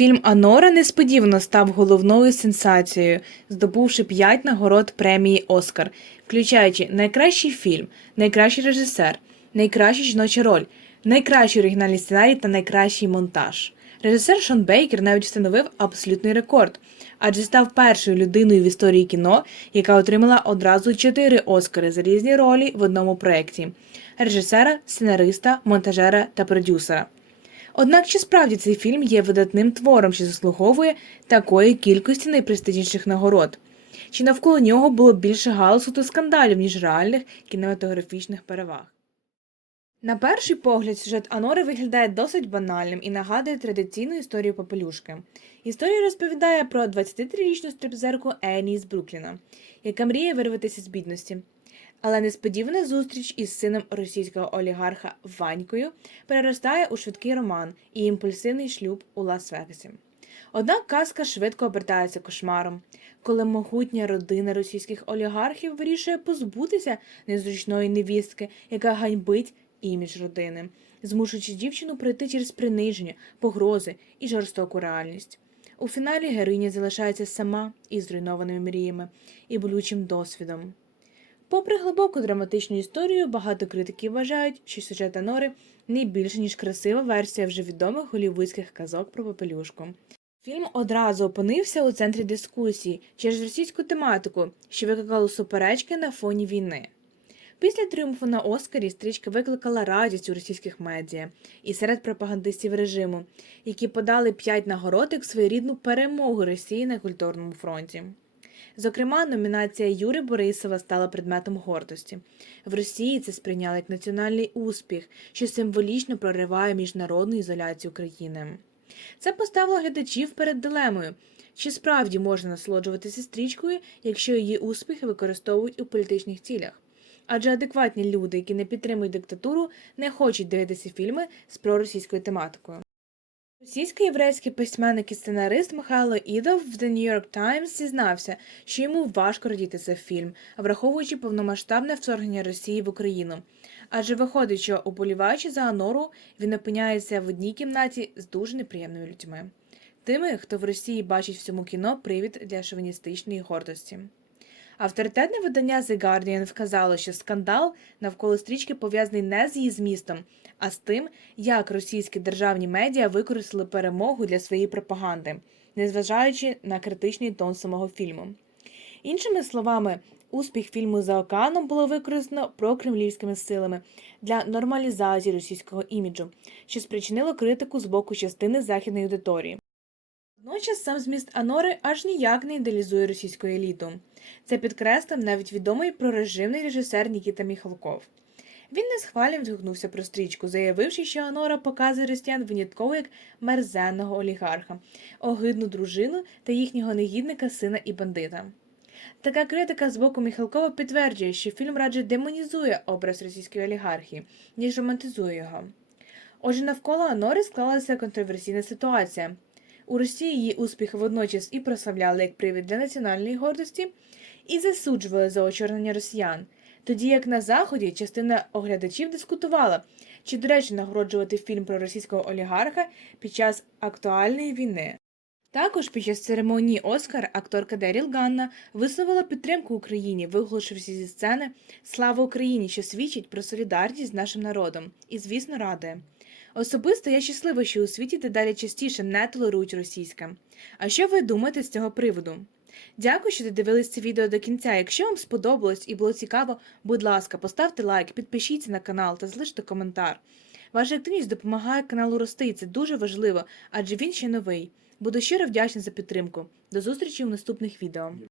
Фільм Анора несподівано став головною сенсацією, здобувши 5 нагород премії Оскар, включаючи найкращий фільм, найкращий режисер, найкраща жіноча роль, найкращий оригінальний сценарій та найкращий монтаж. Режисер Шон Бейкер навіть встановив абсолютний рекорд, адже став першою людиною в історії кіно, яка отримала одразу 4 Оскари за різні ролі в одному проєкті: режисера, сценариста, монтажера та продюсера. Однак чи справді цей фільм є видатним твором, що заслуговує такої кількості найпрестижніших нагород? Чи навколо нього було більше галасу та скандалів, ніж реальних кінематографічних переваг? На перший погляд, сюжет Анори виглядає досить банальним і нагадує традиційну історію попелюшки. Історія розповідає про 23-річну стрипзерку Ені з Брукліна, яка мріє вирватися з бідності. Але несподівана зустріч із сином російського олігарха Ванькою переростає у швидкий роман і імпульсивний шлюб у Лас-Вегасі. Однак казка швидко обертається кошмаром, коли могутня родина російських олігархів вирішує позбутися незручної невістки, яка ганьбить імідж родини, змушуючи дівчину пройти через приниження, погрози і жорстоку реальність. У фіналі героїня залишається сама із зруйнованими мріями і болючим досвідом. Попри глибоку драматичну історію, багато критиків вважають, що сюжет Анори не більше ніж красива версія вже відомих голівудських казок про попелюшку. Фільм одразу опинився у центрі дискусії через російську тематику, що викликало суперечки на фоні війни. Після тріумфу на Оскарі стрічка викликала радість у російських медіа і серед пропагандистів режиму, які подали п'ять нагород як своєрідну перемогу Росії на культурному фронті. Зокрема, номінація Юри Борисова стала предметом гордості. В Росії це сприйняли як національний успіх, що символічно прориває міжнародну ізоляцію країни. Це поставило глядачів перед дилемою, чи справді можна насолоджуватися стрічкою, якщо її успіхи використовують у політичних цілях. Адже адекватні люди, які не підтримують диктатуру, не хочуть дивитися фільми з проросійською тематикою. Російсько-єврейський письменник і сценарист Михайло Ідов в The New York Times зізнався, що йому важко радіти цей фільм, враховуючи повномасштабне вторгнення Росії в Україну. Адже виходить, що уболіваючи за Анору, він опиняється в одній кімнаті з дуже неприємними людьми. Тими, хто в Росії бачить в цьому кіно привід для шовіністичної гордості. Авторитетне видання The Guardian вказало, що скандал навколо стрічки пов'язаний не з її змістом, а з тим, як російські державні медіа використали перемогу для своєї пропаганди, незважаючи на критичний тон самого фільму. Іншими словами, успіх фільму за океаном було використано прокремлівськими силами для нормалізації російського іміджу, що спричинило критику з боку частини західної аудиторії. Водночас сам зміст Анори аж ніяк не ідеалізує російську еліту. Це підкреслив навіть відомий прорежимний режисер Нікіта Міхалков. Він не схвально відгукнувся про стрічку, заявивши, що Анора показує росіян винятково як мерзенного олігарха, огидну дружину та їхнього негідника, сина і бандита. Така критика з боку Міхалкова підтверджує, що фільм радше демонізує образ російської олігархії, ніж романтизує його. Отже, навколо Анори склалася контроверсійна ситуація. У Росії її успіх водночас і прославляли як привід для національної гордості, і засуджували за очорнення росіян, тоді як на Заході частина оглядачів дискутувала, чи доречно нагороджувати фільм про російського олігарха під час актуальної війни. Також під час церемонії Оскар акторка Деріл Ганна висловила підтримку Україні, виголошивши зі сцени Слава Україні, що свідчить про солідарність з нашим народом, і, звісно, радує. Особисто я щаслива, що у світі дедалі частіше не толерують російське. А що ви думаєте з цього приводу? Дякую, що додивились це відео до кінця. Якщо вам сподобалось і було цікаво, будь ласка, поставте лайк, підпишіться на канал та залиште коментар. Ваша активність допомагає каналу рости, і це дуже важливо, адже він ще новий. Буду щиро вдячна за підтримку. До зустрічі у наступних відео.